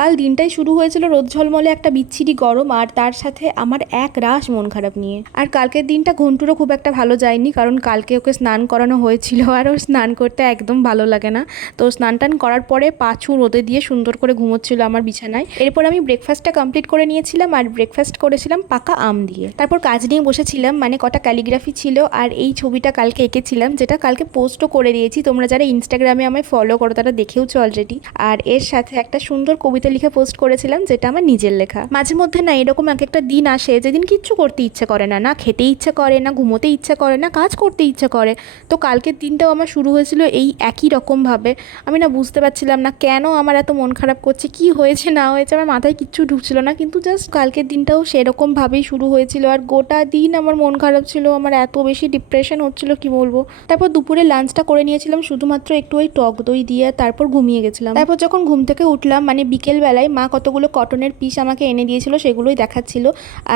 কাল দিনটাই শুরু হয়েছিল রোদ ঝলমলে একটা বিচ্ছিরি গরম, আর তার সাথে আমার এক রাশ মন খারাপ নিয়ে। আর কালকের দিনটা ঘন্টুরও খুব একটা ভালো যায়নি, কারণ কালকে ওকে স্নান করানো হয়েছিল আর ওর স্নান করতে একদম ভালো লাগে না। তো স্নান টান করার পরে পাঁচু রোদে দিয়ে সুন্দর করে ঘুমোচ্ছিল আমার বিছানায়। এরপর আমি ব্রেকফাস্টটা কমপ্লিট করে নিয়েছিলাম, আর ব্রেকফাস্ট করেছিলাম পাকা আম দিয়ে। তারপর কাজ নিয়ে বসেছিলাম, মানে কটা ক্যালিগ্রাফি ছিল, আর এই ছবিটা কালকে এঁকেছিলাম, যেটা কালকে পোস্টও করে দিয়েছি। তোমরা যারা ইনস্টাগ্রামে আমায় ফলো করো তারা দেখেওছো অলরেডি। আর এর সাথে একটা সুন্দর কবিতা লিখে পোস্ট করেছিলাম, যেটা আমার নিজের লেখা। মাঝে মধ্যে না এরকম এক একটা দিন আসে যেদিন কিচ্ছু করতে ইচ্ছে করে না, না খেতে ইচ্ছে করে না, ঘুমোতে ইচ্ছে করে না, কাজ করতে ইচ্ছে করে। তো কালকের দিনটাও আমার শুরু হয়েছিল এই একই রকমভাবে। আমি না বুঝতে পারছিলাম না কেন আমার এত মন খারাপ করছে, কি হয়েছে না হয়েছে আমার মাথায় কিচ্ছু ঢুকছিল না, কিন্তু জাস্ট কালকের দিনটাও সেরকমভাবেই শুরু হয়েছিল। আর গোটা দিন আমার মন খারাপ ছিল, আমার এত বেশি ডিপ্রেশন হচ্ছিল কি বলবো। তারপর দুপুরে লাঞ্চটা করে নিয়েছিলাম শুধুমাত্র একটু ওই টক দই দিয়ে, তারপর ঘুমিয়ে গেছিলাম। তারপর যখন ঘুম থেকে উঠলাম, মানে বিকেল বেলায় মা কতগুলো কটনের পিস আমাকে এনে দিয়েছিল, সেগুলোই দেখাচ্ছিল।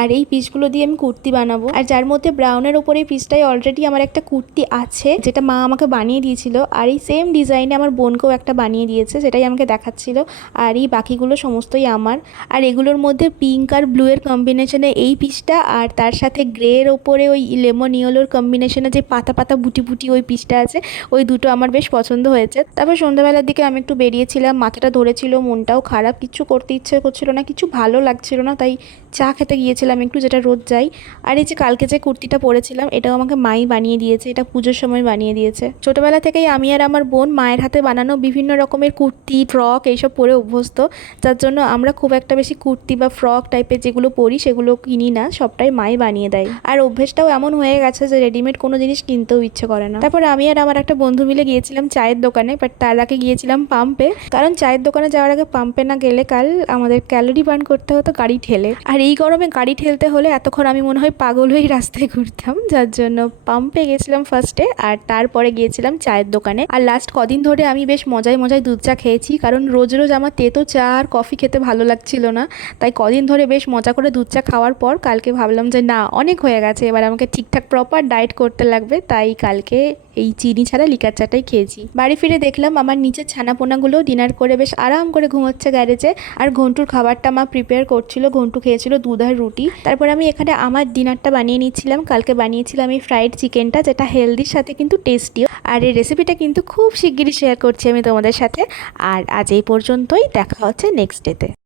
আর এই পিসগুলো দিয়ে আমি কুর্তি বানাবো, আর যার মধ্যে ব্রাউনের ওপর এই পিসটাই অলরেডি আমার একটা কুর্তি আছে, যেটা মা আমাকে বানিয়ে দিয়েছিল। আর এই সেম ডিজাইনে আমার বোনকেও একটা বানিয়ে দিয়েছে, সেটাই আমাকে দেখাচ্ছিল। আর এই বাকিগুলো সমস্তই আমার। আর এগুলোর মধ্যে পিঙ্ক আর ব্লু এর কম্বিনেশনে এই পিসটা, আর তার সাথে গ্রে এর ওপরে ওই লেমন ইয়েলোর কম্বিনেশনে যে পাতা পাতা বুটি বুটি ওই পিসটা আছে, ওই দুটো আমার বেশ পছন্দ হয়েছে। তারপর সন্ধ্যাবেলার দিকে আমি একটু বেরিয়েছিলাম, মাথাটা ধরেছিল, মনটাও খারাপ, কিছু করতে ইচ্ছে করছিল না, কিছু ভালো লাগছিল না, তাই চা খেতে গিয়েছিলাম একটু, যেটা রোজ যাই। আর এই যে কালকে যে কুর্তিটা পরেছিলাম, এটাও আমাকে মাই বানিয়ে দিয়েছে, এটা পুজোর সময় বানিয়ে দিয়েছে। ছোটবেলা থেকেই আমি আর আমার বোন মায়ের হাতে বানানো বিভিন্ন রকমের কুর্তি, ফ্রক এইসব পরে অভ্যস্ত, যার জন্য আমরা খুব একটা বেশি কুর্তি বা ফ্রক টাইপের যেগুলো পরি সেগুলো কিনি না, সবটাই মাই বানিয়ে দেয়। আর অভ্যেসটাও এমন হয়ে গেছে যে রেডিমেড কোনো জিনিস কিনতেও ইচ্ছে করে না। তারপর আমি আর আমার একটা বন্ধু মিলে গিয়েছিলাম চায়ের দোকানে, বাট তার আগে গিয়েছিলাম পাম্পে, কারণ চায়ের দোকানে যাওয়ার আগে পাম্পে না গেলে কাল আমাদের ক্যালোরি বার্ন করতে হতো গাড়ি ঠেলে। আর এই গরমে গাড়ি ঠেলতে হলে এতক্ষণ আমি মনে হয় পাগল হয়ে রাস্তায় ঘুরতাম, যার জন্য পাম্পে গেছিলাম ফার্স্টে, আর তারপরে গিয়েছিলাম চায়ের দোকানে। আর লাস্ট কদিন ধরে আমি বেশ মজায় মজায় দুধ চা খেয়েছি, কারণ রোজ রোজ আমার তেতো চা আর কফি খেতে ভালো লাগছিল না। তাই কদিন ধরে বেশ মজা করে দুধ চা খাওয়ার পর কালকে ভাবলাম যে না, অনেক হয়ে গেছে, এবার আমাকে ঠিকঠাক প্রপার ডায়েট করতে লাগবে। তাই কালকে এই চিনি ছাড়া লিকার চাটাই খেয়েছি। বাড়ি ফিরে দেখলাম আমার নিচের ছানাপোনাগুলো ডিনার করে বেশ আরাম করে ঘুমোচ্ছে গ্যারেজে। আর ঘন্টুর খাবারটা মা প্রিপেয়ার করছিল, ঘন্টু খেয়েছিল দুধ আর রুটি। তারপর আমি এখানে আমার ডিনারটা বানিয়ে নিচ্ছিলাম। কালকে বানিয়েছিলাম এই ফ্রাইড চিকেনটা, যেটা হেলদির সাথে কিন্তু টেস্টিও। আর এই রেসিপিটা কিন্তু খুব শিগগিরই শেয়ার করছি আমি তোমাদের সাথে। আর আজ এই পর্যন্তই, দেখা হচ্ছে নেক্সট ডেতে।